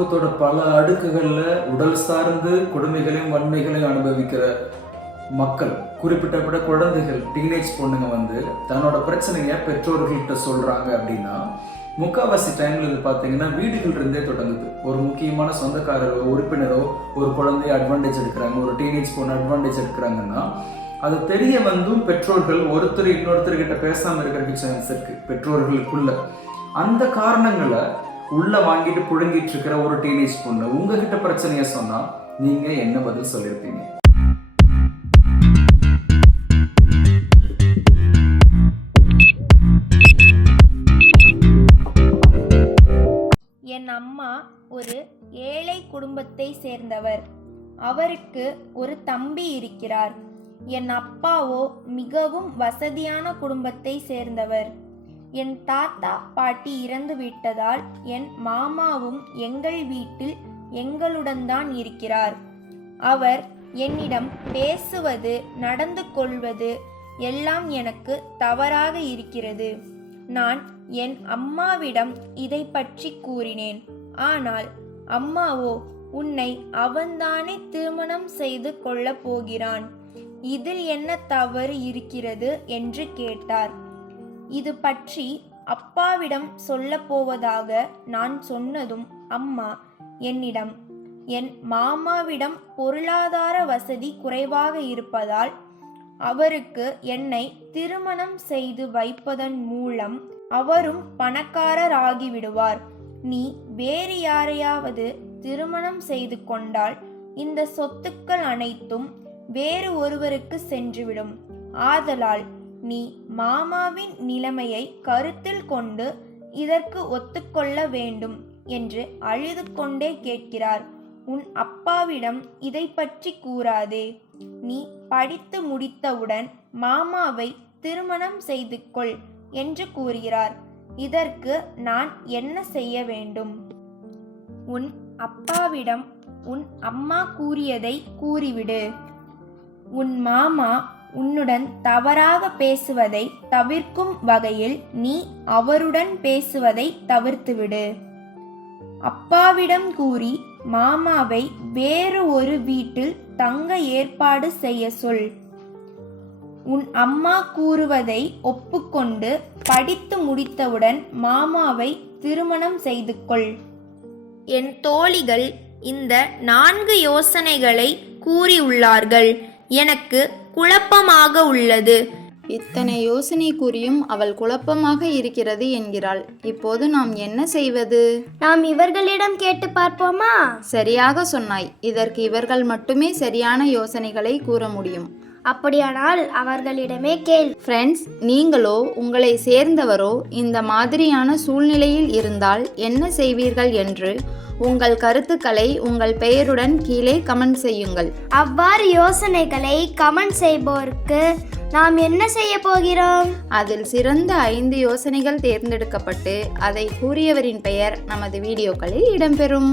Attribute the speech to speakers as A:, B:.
A: பல அடுக்குகளில் உடல் சார்ந்து கொடுமைகளையும் வன்மைகளையும் அனுபவிக்கிற மக்கள் குறிப்பிட்ட குழந்தைகள் டீனேஜ் பொண்ணுங்க வந்து தன்னோட பிரச்சனையை பெற்றோர்கள்கிட்ட சொல்கிறாங்க அப்படின்னா முக்காவாசி டைம்ல இது பார்த்தீங்கன்னா வீடுகள் இருந்தே தொடங்குது. ஒரு முக்கியமான சொந்தக்காரரோ உறுப்பினரோ ஒரு குழந்தைய அட்வான்டேஜ் எடுக்கிறாங்க ஒரு டீனேஜ் பொண்ணு அட்வான்டேஜ் எடுக்கிறாங்கன்னா அது தெரிய வந்தும் பெற்றோர்கள் ஒருத்தர் இன்னொருத்தர்கிட்ட பேசாமல் இருக்கிறதுக்கு சான்ஸ் இருக்கு பெற்றோர்களுக்குள்ள. அந்த காரணங்களை உள்ள வாங்கிட்டு புழுங்கிட்டு இருக்கிற ஒரு டீனேஜ் பொண்ணு உங்ககிட்ட பிரச்சனைய சொன்னா நீங்க என்ன பதில் சொல்லியிருப்பீங்க
B: என் அம்மா ஒரு ஏழை குடும்பத்தை சேர்ந்தவர். அவருக்கு ஒரு தம்பி இருக்கிறார். என் அப்பாவோ மிகவும் வசதியான குடும்பத்தை சேர்ந்தவர். என் தாத்தா பாட்டி இறந்து விட்டதால் என் மாமாவும் எங்கள் வீட்டில் எங்களுடன் தான் இருக்கிறார். அவர் என்னிடம் பேசுவது நடந்து கொள்வது எல்லாம் எனக்கு தவறாக இருக்கிறது. நான் என் அம்மாவிடம் இதை பற்றி கூறினேன். ஆனால் அம்மாவோ உன்னை அவன்தானே திருமணம் செய்து கொள்ளப் போகிறான். இதில் என்ன தவறு இருக்கிறது என்று கேட்டார். இது பற்றி அப்பாவிடம் சொல்லப் போவதாக நான் சொன்னதும் அம்மா என்னிடம் என் மாமாவிடம் பொருளாதார வசதி குறைவாக இருப்பதால் அவருக்கு என்னை திருமணம் செய்து வைப்பதன் மூலம் அவரும் பணக்காரர் ஆகிவிடுவார் நீ வேறு யாரையாவது திருமணம் செய்து கொண்டால் இந்த சொத்துக்கள் அனைத்தும் வேறு ஒருவருக்கு சென்றுவிடும். ஆதலால் நீ மாமாவின் நிலைமையை கருத்தில் கொண்டு இதற்கு ஒத்துக்கொள்ள வேண்டும் என்று அழுது கொண்டே கேட்கிறார். உன் அப்பாவிடம் இதை பற்றி கூறாதே. நீ படித்து முடித்தவுடன் மாமாவை திருமணம் செய்து கொள் என்று கூறுகிறார். இதற்கு நான் என்ன செய்ய வேண்டும்? உன் அப்பாவிடம் உன் அம்மா கூறியதை கூறிவிடு. உன் மாமா உன்னுடன் தவறாக பேசுவதை தவிர்க்கும் வகையில் நீ அவருடன் பேசுவதை தவிர்த்துவிடு. அப்பாவிடம் கூறி மாமாவை வேறு ஒரு வீட்டில் தங்க ஏற்பாடு செய்ய சொல். உன் அம்மா கூறுவதை ஒப்புக்கொண்டு படித்து முடித்தவுடன் மாமாவை திருமணம் செய்து கொள். என் தோழிகள் இந்த நான்கு யோசனைகளை கூறியுள்ளார்கள். எனக்கு குழப்பமாக உள்ளது.
C: இத்தனை யோசனை கூறியும் அவள் குழப்பமாக இருக்கிறது என்கிறாள். இப்போது நாம் என்ன செய்வது?
D: நாம் இவர்களிடம் கேட்டு பார்ப்போமா?
C: சரியாக சொன்னாய். இதற்கு இவர்கள் மட்டுமே சரியான யோசனைகளை கூற முடியும்.
D: அப்படியானால் அவர்களிடமே கேள்.
C: ஃப்ரெண்ட்ஸ் நீங்களோ உங்களை சேர்ந்தவரோ இந்த மாதிரியான சூழ்நிலையில் இருந்தால் என்ன செய்வீர்கள் என்று உங்கள் கருத்துக்களை உங்கள் பெயருடன் கீழே கமெண்ட் செய்யுங்கள்.
D: அவ்வாறு யோசனைகளை கமெண்ட் செய்போருக்கு நாம் என்ன செய்ய போகிறோம்?
C: அதில் சிறந்த ஐந்து யோசனைகள் தேர்ந்தெடுக்கப்பட்டு அதை கூறியவரின் பெயர் நமது வீடியோக்களில் இடம்பெறும்.